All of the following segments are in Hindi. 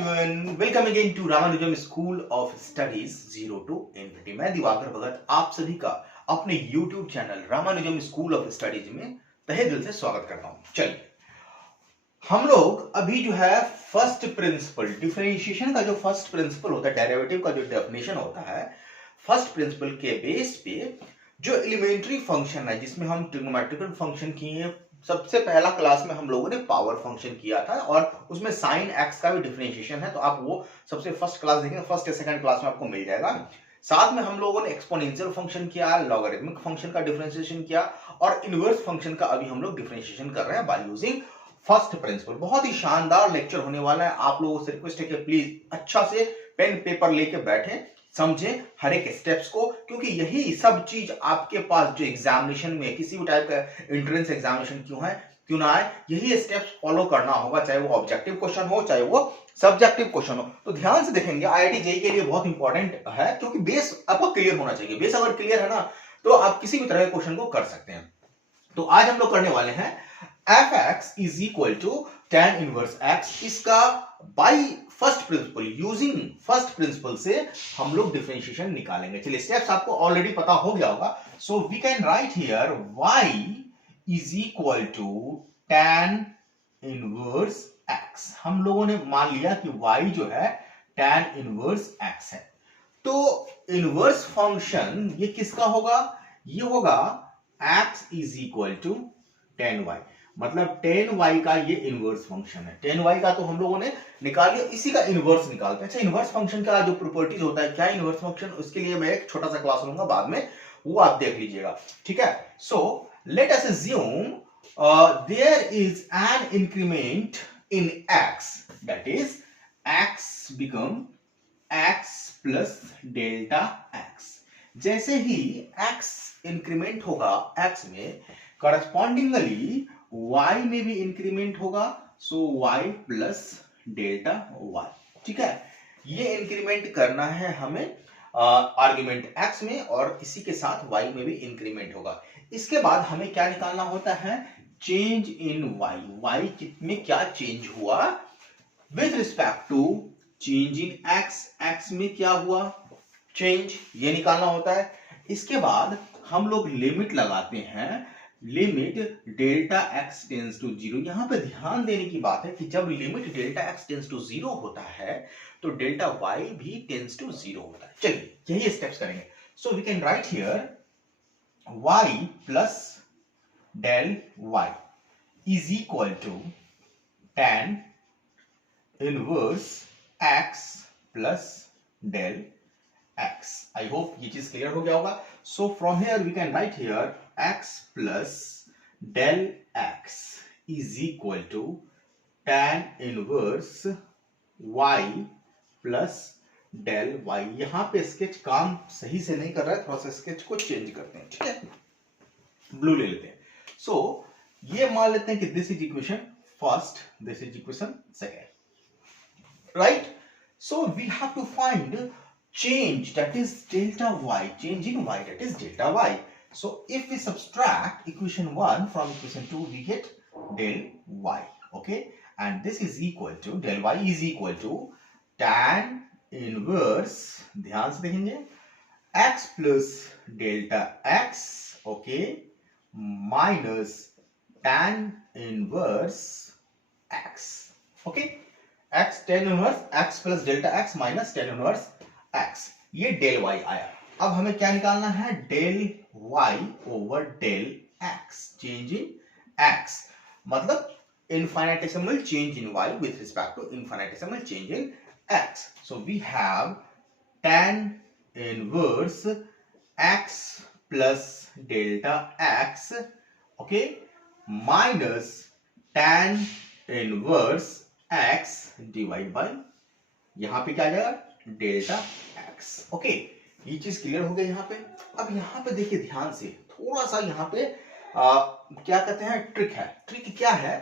everyone, welcome again to Ramanujam School of Studies 0 to Infinity। मैं दिवाकर भगत आप सभी का अपने YouTube channel Ramanujan school of studies में तहे दिल से स्वागत करता हूं। चलिए हम लोग अभी जो है फर्स्ट प्रिंसिपल डिफरेंशिएशन का जो फर्स्ट प्रिंसिपल होता है, डेरिवेटिव का जो डेफिनेशन होता है, फर्स्ट प्रिंसिपल के बेस पे जो एलिमेंट्री फंक्शन है जिसमें हम ट्रिग्नोमेट्रिकल फंक्शन किए, सबसे पहला क्लास में हम लोगों ने पावर फंक्शन किया था और उसमें साइन एक्स का भी डिफरेंशिएशन है, तो आप वो सबसे फर्स्ट क्लास देखेंगे, फर्स्ट या सेकंड क्लास में आपको मिल जाएगा। साथ में हम लोगों ने एक्सपोनेंशियल फंक्शन किया, लॉगरिथमिक फंक्शन का डिफरेंशिएशन किया और इनवर्स फंक्शन का अभी हम लोग डिफरेंशिएशन कर रहे हैं बाय यूजिंग फर्स्ट प्रिंसिपल। बहुत ही शानदार लेक्चर होने वाला है। आप लोगों से रिक्वेस्ट है कि प्लीज अच्छा से पेन पेपर लेके बैठें, समझें हर एक स्टेप्स को, क्योंकि यही सब चीज आपके पास जो एग्जामिनेशन में किसी भी टाइप का एंट्रेंस एग्जामिनेशन क्यों ना आए, यही स्टेप्स फॉलो करना होगा, चाहे वो ऑब्जेक्टिव क्वेश्चन हो चाहे वो सब्जेक्टिव क्वेश्चन हो। तो ध्यान से देखेंगे, आईआईटी जेईई के लिए बहुत इंपॉर्टेंट है, क्योंकि बेस आपको क्लियर होना चाहिए। बेस अगर क्लियर है ना तो आप किसी भी तरह के क्वेश्चन को कर सकते हैं। तो आज हम लोग करने वाले हैं fx is equal to tan inverse x। इसका by first principle, using first principle से हम लोग डिफरेंशिएशन निकालेंगे। चलिए स्टेप्स आपको ऑलरेडी पता हो गया होगा। So we can write here y is equal to tan inverse x। हम लोगों ने मान लिया कि y जो है tan inverse x है। तो इनवर्स फंक्शन ये किसका होगा? ये होगा x is equal to tan y, मतलब tan y का ये इनवर्स फंक्शन है। tan y का तो हम लोगों ने निकाल लिया, इसी का इनवर्स निकालते हैं। अच्छा, इनवर्स फंक्शन का जो प्रॉपर्टीज होता है, क्या इनवर्स फंक्शन, उसके लिए मैं एक छोटा सा क्लास लूंगा बाद में, वो आप देख लीजिएगा, ठीक है। So let us assume there is an increment in x, that is x become x plus delta x। जैसे ही x इंक्रीमेंट होगा x में, करस्पॉन्डिंगली y में भी इंक्रीमेंट होगा, so y plus delta y, ठीक है। ये इंक्रीमेंट करना है हमें आर्गुमेंट x में और इसी के साथ y में भी इंक्रीमेंट होगा। इसके बाद हमें क्या निकालना होता है? चेंज इन y, y में क्या चेंज हुआ with respect to change in x, x में क्या हुआ चेंज, ये निकालना होता है। इसके बाद हम लोग लिमिट लगाते हैं, limit delta x tends to 0। यहां पे ध्यान देने की बात है कि जब limit delta x tends to 0 होता है तो डेल्टा y भी टेंस टू 0 होता है। चलिए यही स्टेप्स करेंगे। So we can write here y plus del y is equal to tan inverse x plus del x। I hope ये चीज क्लियर हो गया होगा। So from here we can write here x plus del x is equal to tan inverse y plus del y। यहां पे स्केच काम सही से नहीं कर रहा है, थोड़ा सा स्केच को चेंज करते हैं, ठीक है, ब्लू ले लेते हैं। सो ये मान लेते हैं कि this is equation first, this is equation second, right. So we have to find change, that is delta y, change in y, that is delta y. So if we subtract equation 1 from equation 2, we get del y, okay, and this is equal to, del y is equal to tan inverse, ध्यान से देखेंगे, x plus delta x, okay, minus tan inverse x, okay, x tan inverse x plus delta x minus tan inverse x, ये डेल y आया। अब हमें क्या निकालना है? Del y over del x, change in x, मतलब infinitesimal change in y with respect to infinitesimal change in x। So we have tan inverse x plus delta x, okay, minus tan inverse x divide by, यहां पे क्या आ जाएगा? Delta x, okay. ये चीज क्लियर हो गई यहाँ पे। अब यहाँ पे देखिए ध्यान से, थोड़ा सा यहाँ पे क्या कहते हैं, ट्रिक है। ट्रिक क्या है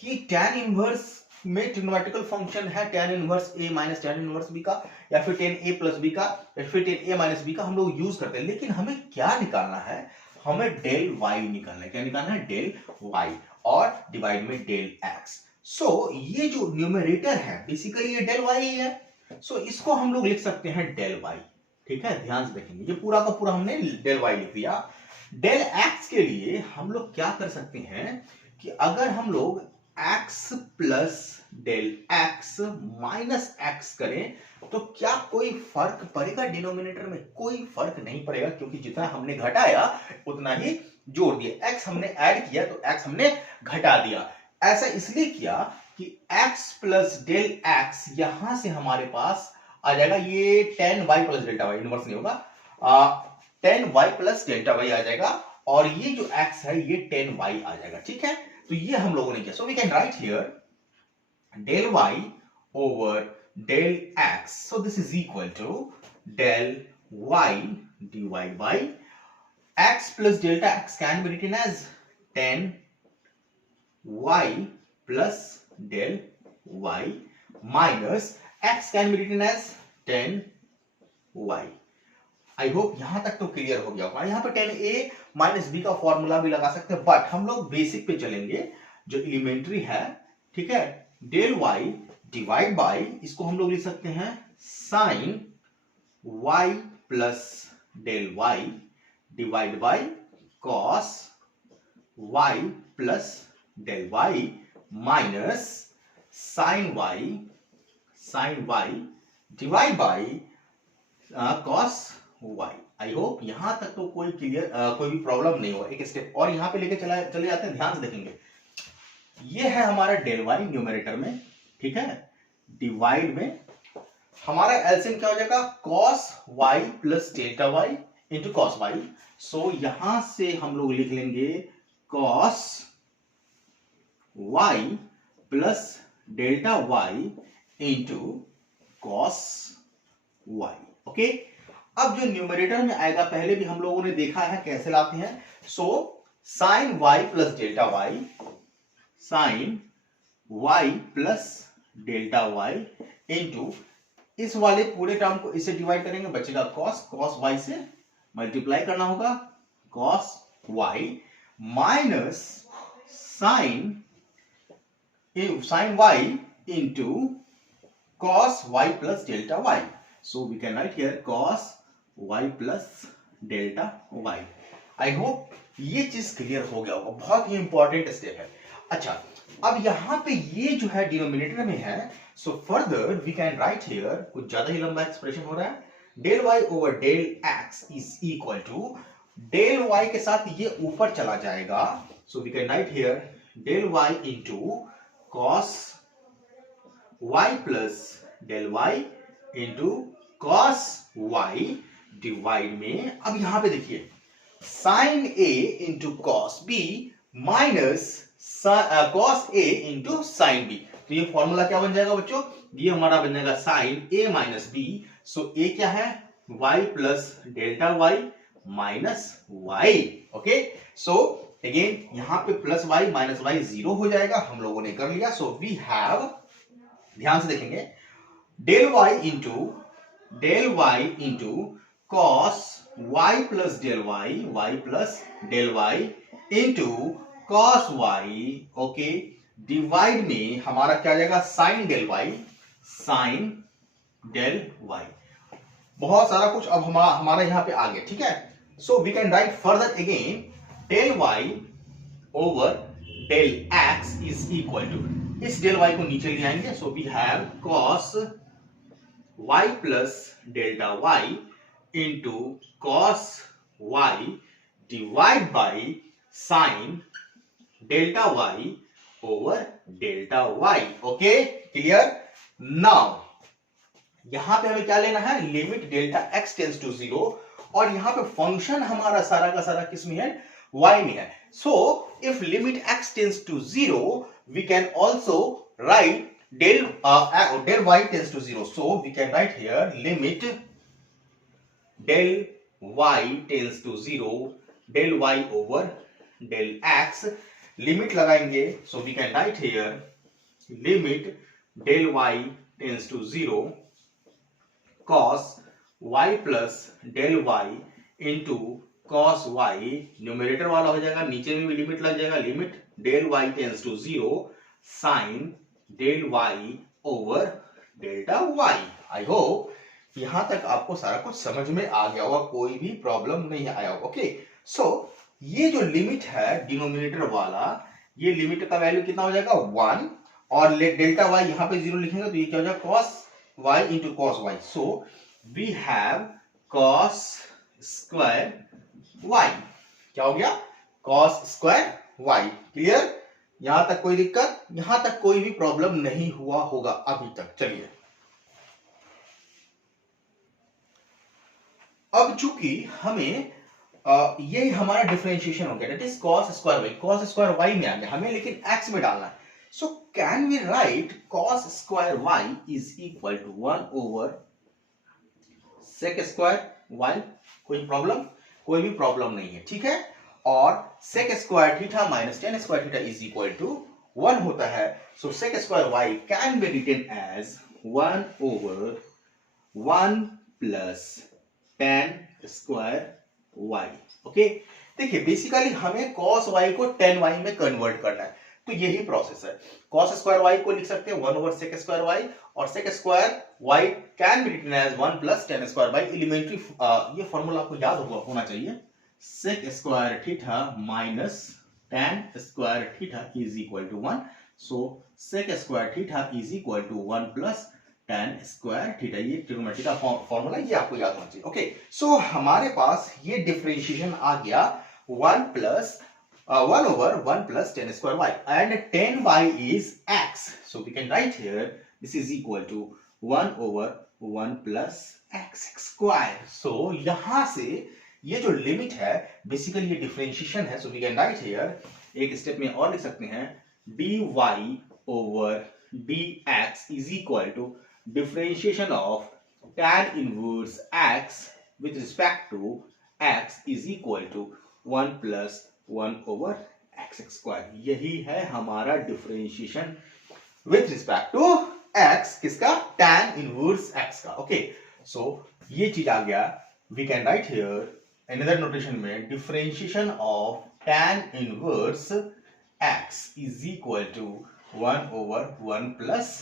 कि tan इनवर्स में ट्रिग्नोमेट्रिकल फंक्शन है tan inverse a minus tan inverse b का, या फिर tan a प्लस b का, या फिर tan a माइनस b का हम लोग यूज करते हैं। लेकिन हमें क्या निकालना है? हमें डेल y निकालना है। क्या निकालना है? डेल y और डिवाइड में डेल x। सो ये जो न्यूमरेटर है बेसिकली ये डेल वाई है। सो इसको हम लोग लिख सकते हैं डेल वाई। ठीक है, ध्यान से देखेंगे, ये पूरा का पूरा हमने डेल वाई लिख दिया। डेल एक्स के लिए हम लोग क्या कर सकते हैं कि अगर हम लोग X plus del X minus X करें तो क्या कोई फर्क पड़ेगा डिनोमिनेटर में? कोई फर्क नहीं पड़ेगा, क्योंकि जितना हमने घटाया उतना ही जोड़ दिया। एक्स हमने ऐड किया तो एक्स हमने घटा दिया। ऐसा इसलिए किया कि x प्लस डेल एक्स यहां से हमारे पास आ जाएगा, ये 10y plus delta Y, inverse नहीं होगा, 10y प्लस डेल्टा वाई आ जाएगा, और ये जो x है ये 10y आ जाएगा। ठीक है, तो ये हम लोगों ने किया। So we can write here del y over del x, so this is equal to del y divide by x plus delta x can be written as 10 y plus del y minus x can be written as 10 y। I hope यहां तक तो क्लियर हो गया होगा। यहां पे 10a माइनस b का फॉर्मूला भी लगा सकते हैं, बट हम लोग बेसिक पे चलेंगे जो एलिमेंट्री है। ठीक है, डेल y डिवाइड बाय, इसको हम लोग लिख सकते हैं sine y plus del y divide by cos y plus del y minus sine y divide by cos y। I hope यहां तक तो कोई क्लियर कोई भी प्रॉब्लम नहीं होगा। एक स्टेप और यहां पे लेके चले जाते हैं, ध्यान से देखेंगे। ये है हमारा डेल y न्यूमरेटर में, ठीक है। डिवाइड में हमारा एलसीएम क्या हो जाएगा, cos y plus delta y into cos y। सो यहां से हम लोग लिख लेंगे cos y plus delta y into cos y। Okay, अब जो न्यूमरेटर में आएगा, पहले भी हम लोगों ने देखा है कैसे लाते हैं। So sine y plus delta y, sine y plus delta y into इस वाले पूरे टर्म को इससे डिवाइड करेंगे, बचेगा कॉस, कॉस y से मल्टीप्लाई करना होगा, cos y minus sine y into cos y plus delta y. So we can write here cos y plus delta y. I hope ये चीज क्लियर हो गया होगा, बहुत ही इंपॉर्टेंट स्टेप है। अच्छा, अब यहां पे ये जो है डिनोमिनेटर में है, so further we can write here, कुछ ज्यादा ही लंबा एक्सप्रेशन हो रहा है, del y over del x is equal to, del y के साथ ये ऊपर चला जाएगा, so we can write here del y into cos y plus del y into cos y divide में, अब यहां पे देखिए sine a into cos b minus cos a into sine b। तो ये फॉर्मूला क्या बन जाएगा बच्चों, ये हमारा बन जाएगा साइन a माइनस b। सो a क्या है, y plus delta y minus y। Okay, so again यहां पे plus y minus y zero हो जाएगा, हम लोगों ने कर लिया। सो वी हैव, ध्यान से देखेंगे, del y into cos y plus del y plus del y into cos y। Okay, divide में हमारा क्या आ जाएगा, साइन डेल y। बहुत सारा कुछ अब हमारा यहां पे आ गया। ठीक है, so we can write further again del y over del x is equal to, इस डेल y को नीचे ले आएंगे, so we have cos y plus delta y into cos y divide by sine delta y over delta y। Okay, clear. Now यहां पे हमें क्या लेना है, limit delta x tends to 0, और यहां पे फंक्शन हमारा सारा का सारा किस में है, y में है। So if limit x tends to 0, we can also write del y tends to 0. So we can write here limit del y tends to 0, del y over del x, limit लगाएंगे, so we can write here limit del y tends to 0 cos y plus del y into cos y, numerator वाला हो जाएगा, नीचे में भी लिमिट लग जाएगा, limit del y tends to 0 sine del Y over delta Y. I hope यहां तक आपको सारा कुछ समझ में आ गया होगा, कोई भी प्रॉब्लम नहीं आया होगा। ओके, सो ये जो लिमिट है डिनोमिनेटर वाला, ये लिमिट का वैल्यू कितना हो जाएगा 1, और डेल्टा वाई यहां पे 0 लिखेंगे तो ये क्या हो जाएगा cos y into cos y। So we have cos square y। क्या हो गया? cos square y। क्लियर? यहां तक कोई दिक्कत? यहां तक कोई भी प्रॉब्लम नहीं हुआ होगा अभी तक। चलिए, अब चूंकि हमें ये हमारा डिफरेंशिएशन हो गया, that is cos square y। cos square y में आ गया हमें, लेकिन x में डालना है। So can we write cos square y is equal to 1 over sec square y। कोई प्रॉब्लम? कोई भी प्रॉब्लम नहीं है, ठीक है। और sec square theta minus tan square theta is equal to 1 होता है। So sec square y can be written as 1 over 1 plus tan square y। Okay, देखिए बेसिकली हमें cos y को tan y में कन्वर्ट करना है, तो यही प्रोसेस है। cos स्क्वायर y को लिख सकते हैं 1 ओवर sec स्क्वायर y, और sec square y can be written as 1 plus tan square y। Elementary ये फॉर्मूला आपको याद होना चाहिए, sec square theta minus tan square theta is equal to 1। So sec square theta is equal to 1 plus tan square theta. ये ट्रिग्नोमेट्री का फॉर्मूला, ये आपको याद होना चाहिए। ओके, सो हमारे पास ये डिफरेंशिएशन आ गया 1 over 1 plus tan square y, and tan y is x. So we can write here this is equal to 1 over 1 plus x square. So यहां से ये जो लिमिट है बेसिकली ये डिफरेंशिएशन है। So we can write here, एक स्टेप में और लिख सकते हैं, dy over dx is equal to differentiation of tan inverse x with respect to x is equal to 1 plus 1 over x square. यही है हमारा differentiation with respect to x, किसका? tan इनवर्स x का। ओके, सो ये चीज आ गया। We can write here another notation में, differentiation of tan inverse x is equal to 1 over 1 plus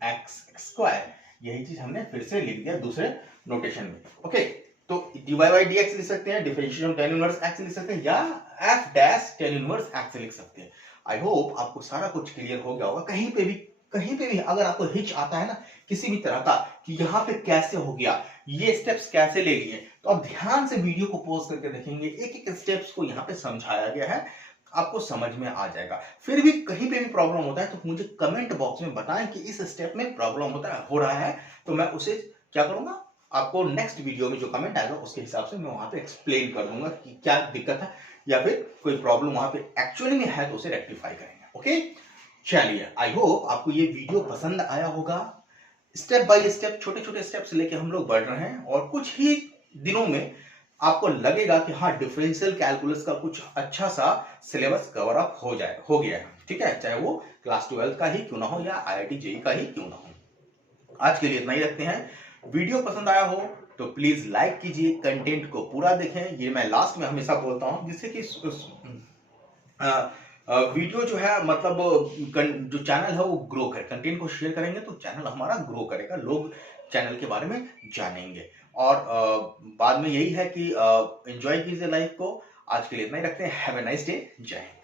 x square. यही चीज हमने फिर से लिख दिया दूसरे नोटेशन में। ओके, तो dy by dx लिख सकते हैं, differentiation of tan inverse x लिख सकते हैं, या f dash tan inverse x लिख सकते हैं। आई होप आपको सारा कुछ क्लियर हो गया होगा। कहीं पे भी अगर आपको हिच आता है ना किसी भी तरह का, कि यहाँ पे कैसे हो गया, ये स्टेप्स कैसे ले लिए, तो आप ध्यान से वीडियो को पॉज करके देखेंगे, एक एक स्टेप्स को यहाँ पे समझाया गया है, आपको समझ में आ जाएगा। फिर भी कहीं पे भी प्रॉब्लम होता है तो मुझे कमेंट बॉक्स में बताएं कि इस स्टेप में प्रॉब्लम हो रहा है, तो मैं उसे क्या करूंगा, आपको नेक्स्ट वीडियो में जो कमेंट आएगा उसके हिसाब से मैं वहां पे एक्सप्लेन कर दूंगा कि क्या दिक्कत है, या फिर कोई प्रॉब्लम वहां पे एक्चुअली में है तो उसे रेक्टिफाई करेंगे। ओके, चलिए, आई होप आपको ये वीडियो पसंद आया होगा। स्टेप बाय स्टेप, छोटे छोटे स्टेप्स लेके हम लोग बढ़ रहे हैं, और कुछ ही दिनों में आपको लगेगा कि हाँ, डिफरेंशियल कैलकुलस का कुछ अच्छा सा सिलेबस कवर अप हो गया है। ठीक है, चाहे वो क्लास 12 का ही क्यों ना हो, या IIT JEE का ही क्यों ना हो। आज के लिए इतना ही रखते हैं। वीडियो पसंद आया हो तो प्लीज लाइक कीजिए, कंटेंट को पूरा देखें, ये मैं लास्ट में हमेशा बोलता हूं, जिससे कि वीडियो जो है, मतलब जो चैनल है वो ग्रो करे। कंटेंट को शेयर करेंगे तो चैनल हमारा ग्रो करेगा, लोग चैनल के बारे में जानेंगे। और बाद में यही है कि एंजॉय कीजिए लाइफ को। आज के लिए इतना ही रखते हैं। Have a nice day. जय हिंद।